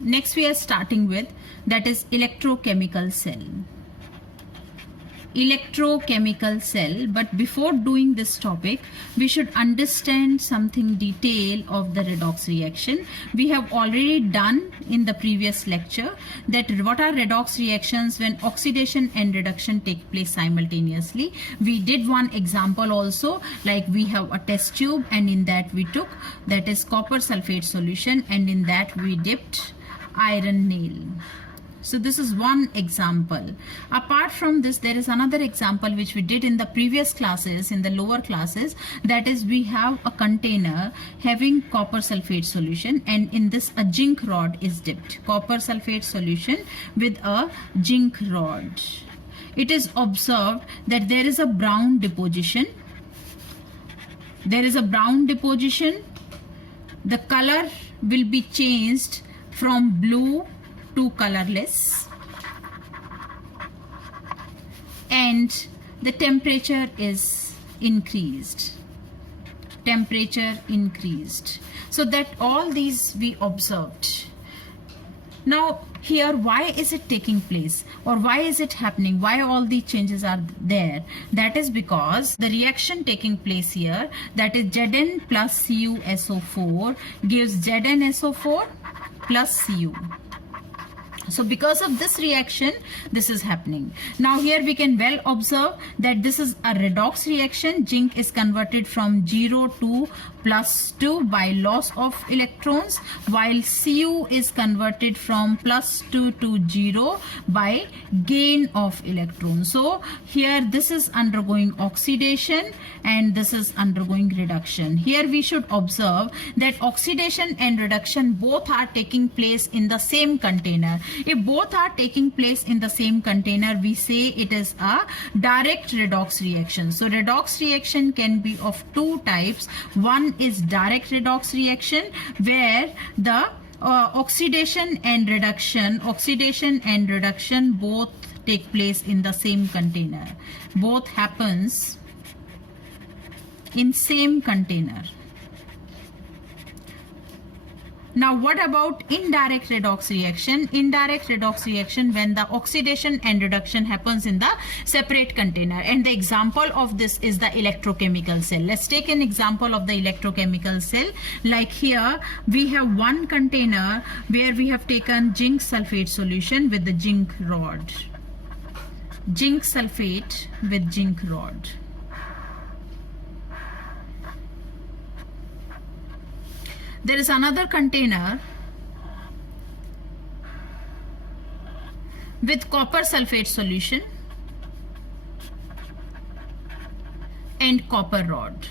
Next we are starting with, that is electrochemical cell. Electrochemical cell. But before doing this topic, we should understand something detail of the redox reaction. We have already done in the previous lecture that what are redox reactions when oxidation and reduction take place simultaneously. We did one example also, like we have a test tube and in that we took, that is copper sulfate solution, and in that we dipped iron nail. So this is one example. Apart from this, there is another example which we did in the previous classes, in the lower classes, that is we have a container having copper sulfate solution, and in this a zinc rod is dipped. Copper sulfate solution with a zinc rod. It is observed that there is a brown deposition. There is a brown deposition. The color will be changed from blue to colorless, and the temperature is increased. Temperature increased. So that all these we observed. Now here, why is it taking place, or why is it happening? Why all these changes are there? That is because the reaction taking place here, that is Zn plus CuSO4 gives ZnSO4 plus Cu. So because of this reaction, this is happening. Now here we can well observe that this is a redox reaction. Zinc is converted from 0 to +2 by loss of electrons, while Cu is converted from +2 to 0 by gain of electrons. So here this is undergoing oxidation and this is undergoing reduction. Here we should observe that oxidation and reduction both are taking place in the same container. If both are taking place in the same container, we say it is a direct redox reaction. So redox reaction can be of two types. One is direct redox reaction, where the oxidation and reduction both take place in the same container. Both happens in same container. Now what about indirect redox reaction? Indirect redox reaction when the oxidation and reduction happens in the separate container, and the example of this is the electrochemical cell. Let's take an example of the electrochemical cell. Like here we have one container where we have taken zinc sulfate solution with the zinc rod. Zinc sulfate with zinc rod. There is another container with copper sulfate solution and copper rod.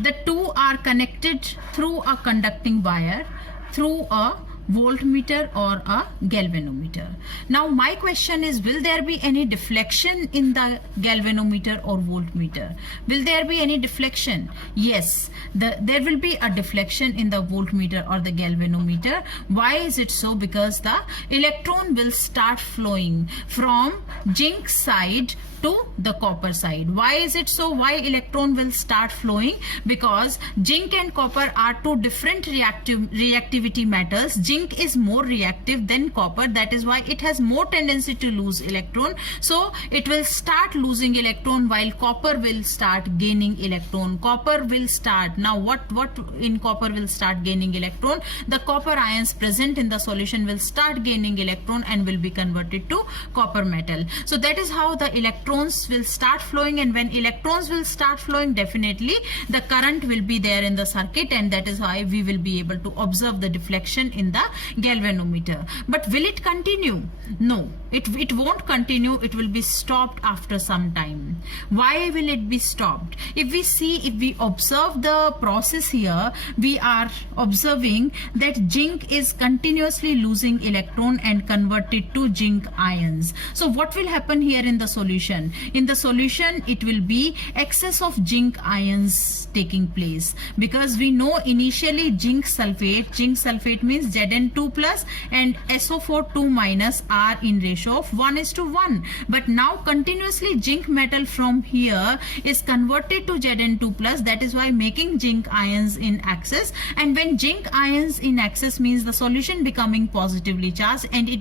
The two are connected through a conducting wire, through a voltmeter or a galvanometer. Now my question is, will there be any deflection in the galvanometer or voltmeter? Will there be any deflection? Yes, there will be a deflection in the voltmeter or the galvanometer. Why is it so? Because the electron will start flowing from zinc side to the copper side. Why is it so? Why electron will start flowing? Because zinc and copper are two different reactivity matters. Zinc is more reactive than copper. That is why it has more tendency to lose electron. So it will start losing electron while copper will start gaining electron. Copper will start. Now what in copper will start gaining electron? The copper ions present in the solution will start gaining electron and will be converted to copper metal. So that is how the electrons will start flowing, and when electrons will start flowing, definitely the current will be there in the circuit, and that is why we will be able to observe the deflection in the galvanometer. But will it continue? No, it won't continue. It will be stopped after some time. Why will it be stopped? If we observe the process here, we are observing that zinc is continuously losing electron and converted to zinc ions. So what will happen here in the solution? In the solution, it will be excess of zinc ions taking place, because we know initially zinc sulfate means Zn Zn2 plus and SO4 2 minus are in ratio of 1:1. But now continuously zinc metal from here is converted to Zn2 plus. That is why making zinc ions in excess. And when zinc ions in excess means the solution becoming positively charged, and it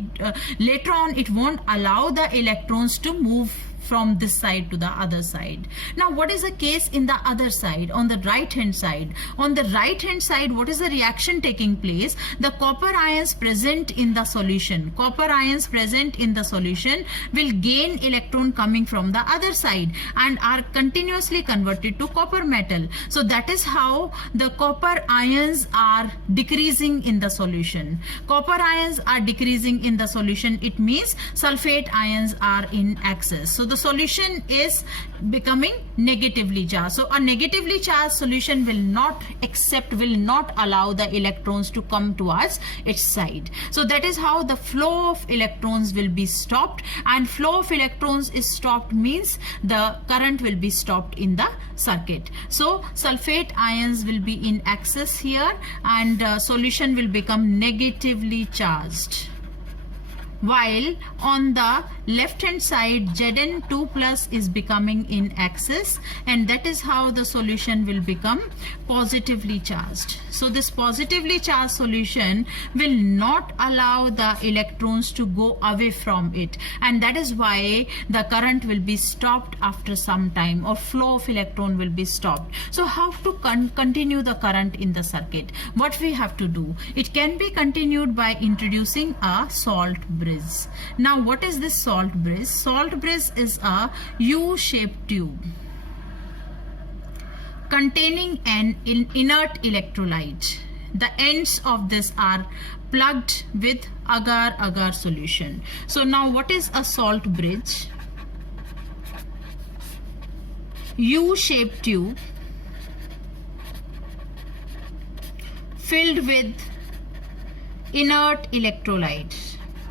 later on it won't allow the electrons to move from this side to the other side. Now what is the case in the other side, on the right hand side? On the right hand side, what is the reaction taking place? The copper ions present in the solution, will gain electron coming from the other side and are continuously converted to copper metal. So that is how the copper ions are decreasing in the solution. Copper ions are decreasing in the solution. It means sulfate ions are in excess. So the solution is becoming negatively charged. So a negatively charged solution will not allow the electrons to come towards its side. So that is how the flow of electrons will be stopped, and flow of electrons is stopped means the current will be stopped in the circuit. So sulfate ions will be in excess here, and solution will become negatively charged. While on the left hand side, Zn2 plus is becoming in excess, and that is how the solution will become positively charged. So this positively charged solution will not allow the electrons to go away from it, and that is why the current will be stopped after some time, or flow of electron will be stopped. So how to continue the current in the circuit? What we have to do? It can be continued by introducing a salt bridge. Now what is this salt bridge? Salt bridge is a U-shaped tube containing an inert electrolyte. The ends of this are plugged with agar-agar solution. So now what is a salt bridge? U-shaped tube filled with inert electrolyte.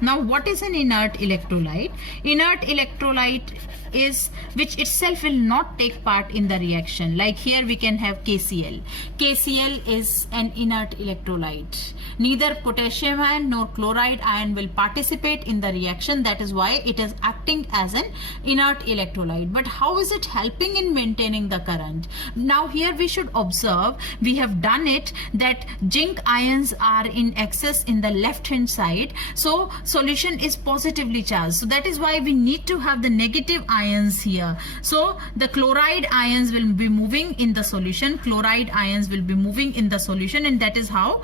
Now what is an inert electrolyte? Inert electrolyte is which itself will not take part in the reaction. Like here we can have KCl. KCl is an inert electrolyte. Neither potassium ion nor chloride ion will participate in the reaction. That is why it is acting as an inert electrolyte. But how is it helping in maintaining the current? Now here we should observe, we have done it that zinc ions are in excess in the left hand side. So solution is positively charged. So that is why we need to have the negative ions here. So the chloride ions will be moving in the solution. Chloride ions will be moving in the solution, and that is how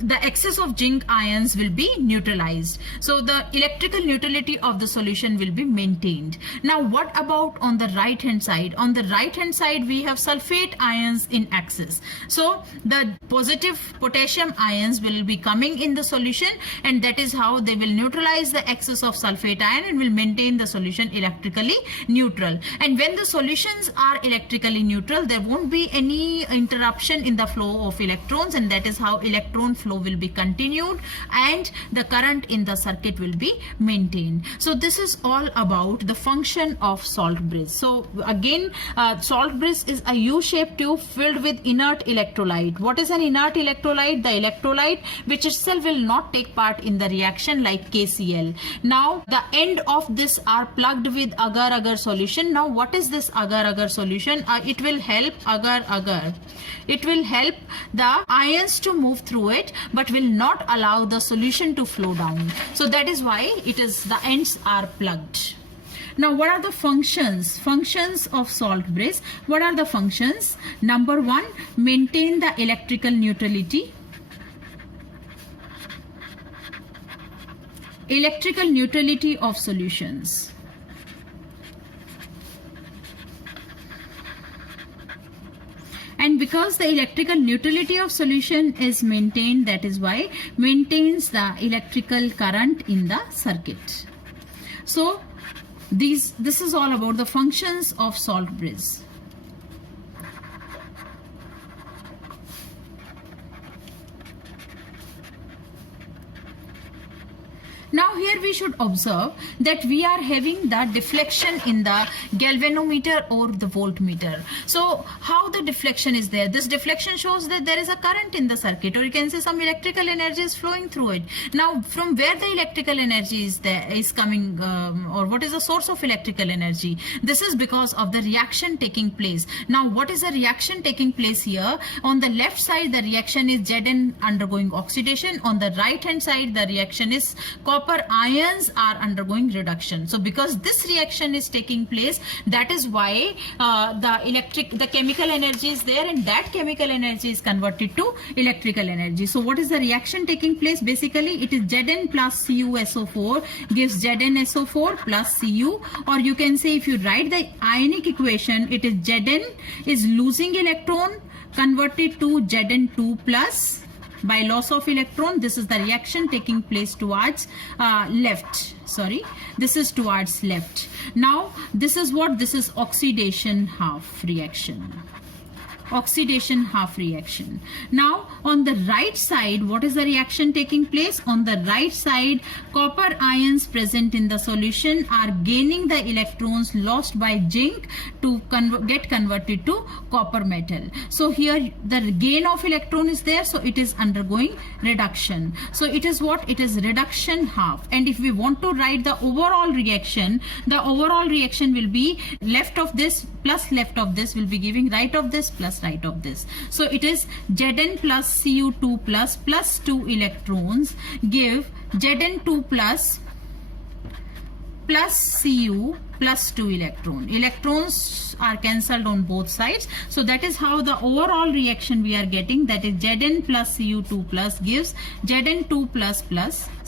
the excess of zinc ions will be neutralized. So the electrical neutrality of the solution will be maintained. Now what about on the right hand side? On the right hand side we have sulfate ions in excess. So the positive potassium ions will be coming in the solution, and that is how they will neutralize the excess of sulfate ion and will maintain the solution electrically neutral. And when the solutions are electrically neutral, there won't be any interruption in the flow of electrons, and that is how electron flow will be continued and the current in the circuit will be maintained. So this is all about the function of salt bridge. So again, salt bridge is a U-shaped tube filled with inert electrolyte. What is an inert electrolyte? The electrolyte which itself will not take part in the reaction, like KCl. Now the end of this are plugged with agar-agar solution. Now what is this agar-agar solution? It will help agar-agar. It will help the ions to move through it, but will not allow the solution to flow down. So that is why it is the ends are plugged. Now what are the functions of salt bridge? What are the functions? Number one, maintain the electrical neutrality. Electrical neutrality of solutions. And because the electrical neutrality of solution is maintained, that is why maintains the electrical current in the circuit. So this is all about the functions of salt bridge. Now here we should observe that we are having the deflection in the galvanometer or the voltmeter. So how the deflection is there? This deflection shows that there is a current in the circuit, or you can say some electrical energy is flowing through it. Now from where the electrical energy is coming, or what is the source of electrical energy? This is because of the reaction taking place. Now what is the reaction taking place here? On the left side the reaction is Zn undergoing oxidation. On the right hand side the reaction is copper ions are undergoing reduction. So because this reaction is taking place, that is why the chemical energy is there, and that chemical energy is converted to electrical energy. So what is the reaction taking place? Basically it is Zn plus CuSO4 gives ZnSO4 plus Cu, or you can say, if you write the ionic equation, it is Zn is losing electron converted to Zn2 plus by loss of electron. This is the reaction taking place towards left. Sorry, this is towards left. Now this is what? This is oxidation half reaction. Oxidation half reaction. Now on the right side, what is the reaction taking place? On the right side, copper ions present in the solution are gaining the electrons lost by zinc to get converted to copper metal. So here the gain of electron is there, so it is undergoing reduction. So it is what? It is reduction half. And if we want to write the overall reaction, the overall reaction will be left of this plus left of this will be giving right of this plus right of this. So it is Zn plus Cu2 plus 2 electrons give Zn2 plus Cu plus 2 electron. Electrons are cancelled on both sides. So that is how the overall reaction we are getting, that is Zn plus Cu2 plus gives Zn2 plus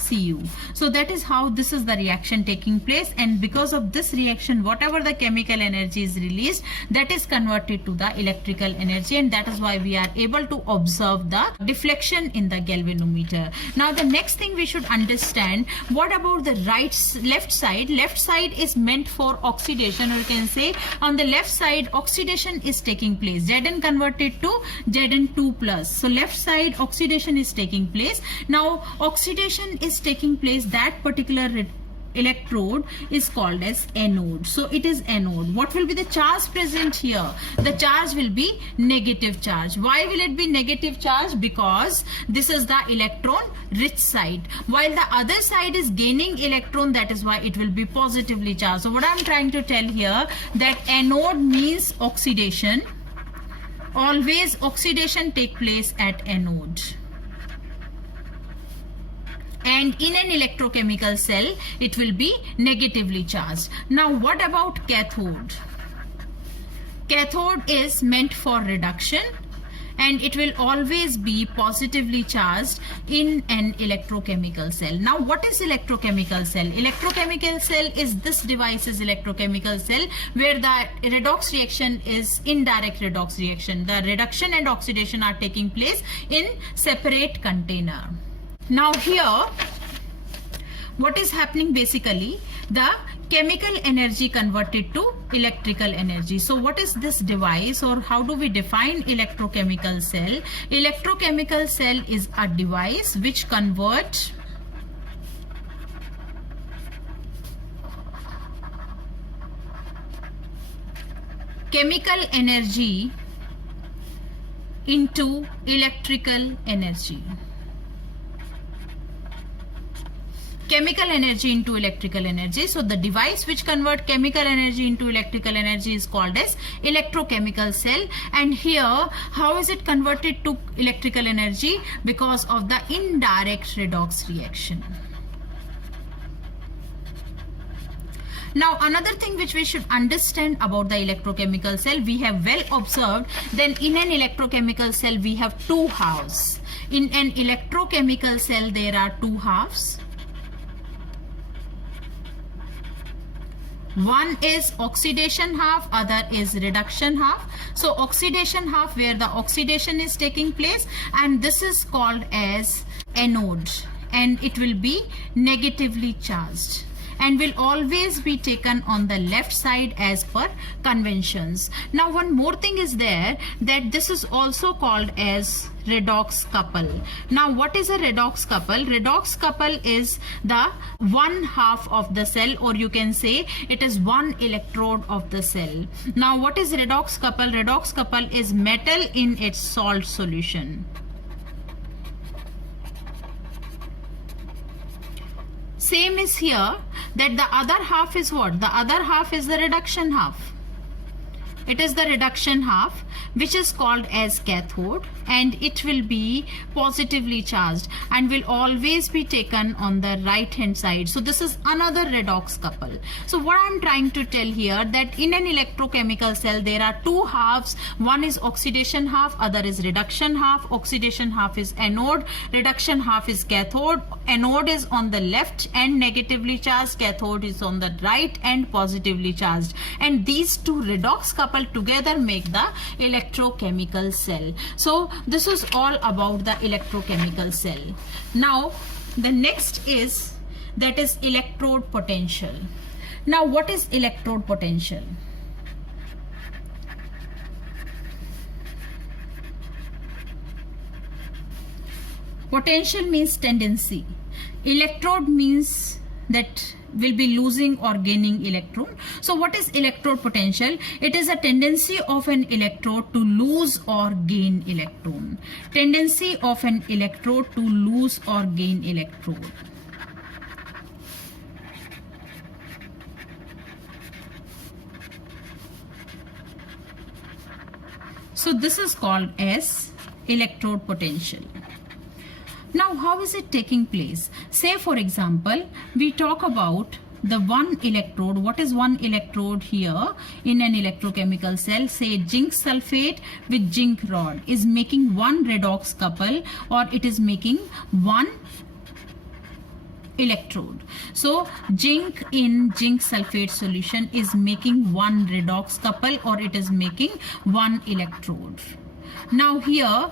Cu. So that is how this is the reaction taking place, and because of this reaction whatever the chemical energy is released, that is converted to the electrical energy, and that is why we are able to observe the deflection in the galvanometer. Now the next thing we should understand, what about the left side? Left side is meant for oxidation, or you can say on the left side oxidation is taking place. Zn converted to Zn2 plus. So left side oxidation is taking place. Now oxidation is taking place, that particular electrode is called as anode. So it is anode. What will be the charge present here? The charge will be negative charge. Why will it be negative charge? Because this is the electron rich side, while the other side is gaining electron, that is why it will be positively charged. So what I am trying to tell here, that anode means oxidation. Always oxidation take place at anode. And in an electrochemical cell, it will be negatively charged. Now what about cathode? Cathode is meant for reduction, and it will always be positively charged in an electrochemical cell. Now what is electrochemical cell? Electrochemical cell is this device's electrochemical cell, where the redox reaction is indirect redox reaction. The reduction and oxidation are taking place in separate container. Now here what is happening, basically the chemical energy converted to electrical energy. So what is this device, or how do we define electrochemical cell? Electrochemical cell is a device which converts chemical energy into electrical energy. Chemical energy into electrical energy. So the device which convert chemical energy into electrical energy is called as electrochemical cell. And here how is it converted to electrical energy? Because of the indirect redox reaction. Now another thing which we should understand about the electrochemical cell, we have well observed, then in an electrochemical cell we have two halves. In an electrochemical cell there are two halves. One is oxidation half, other is reduction half. So oxidation half, where the oxidation is taking place, and this is called as anode, and it will be negatively charged. and will always be taken on the left side as per conventions. Now one more thing is there, that this is also called as redox couple. Now what is a redox couple? Redox couple is the one half of the cell, or you can say it is one electrode of the cell. Now what is redox couple? Redox couple is metal in its salt solution. Same is here, that the other half is what? The other half is the reduction half. It is the reduction half, which is called as cathode, and it will be positively charged and will always be taken on the right hand side. So this is another redox couple. So what I'm trying to tell here, that in an electrochemical cell there are two halves. One is oxidation half, other is reduction half. Oxidation half is anode, reduction half is cathode. Anode is on the left and negatively charged, cathode is on the right and positively charged, and these two redox couple together make the electrochemical cell. So this is all about the electrochemical cell. Now the next is, that is electrode potential. Now what is electrode potential? Potential means tendency. Electrode means that will be losing or gaining electron. So what is electrode potential? It is a tendency of an electrode to lose or gain electron. Tendency of an electrode to lose or gain electron. So this is called as electrode potential. Now how is it taking place? Say for example, we talk about the one electrode. What is one electrode here in an electrochemical cell? Say zinc sulfate with zinc rod is making one redox couple, or it is making one electrode. So zinc in zinc sulfate solution is making one redox couple, or it is making one electrode. Now here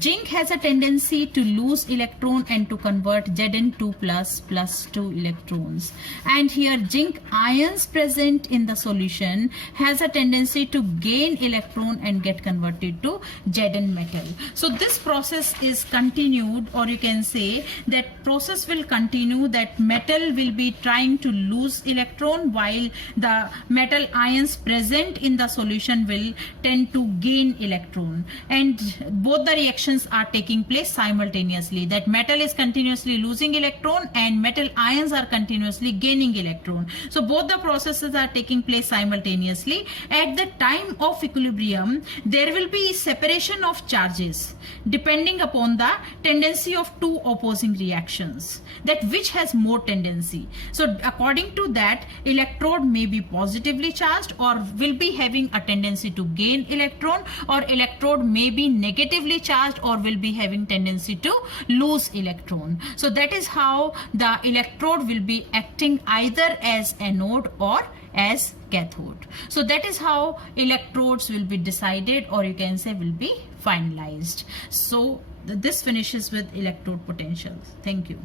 zinc has a tendency to lose electron and to convert Zn2 plus 2 electrons. And here zinc ions present in the solution has a tendency to gain electron and get converted to Zn metal. So this process is continued, or you can say that process will continue, that metal will be trying to lose electron while the metal ions present in the solution will tend to gain electron, and both the reactions are taking place simultaneously, that metal is continuously losing electron and metal ions are continuously gaining electron. So both the processes are taking place simultaneously. At the time of equilibrium, there will be separation of charges depending upon the tendency of two opposing reactions, that which has more tendency. So according to that, electrode may be positively charged or will be having a tendency to gain electron, or electrode may be negatively charged or will be having tendency to lose electron. So that is how the electrode will be acting either as anode or as cathode. So that is how electrodes will be decided, or you can say will be finalized. So this finishes with electrode potentials. Thank you.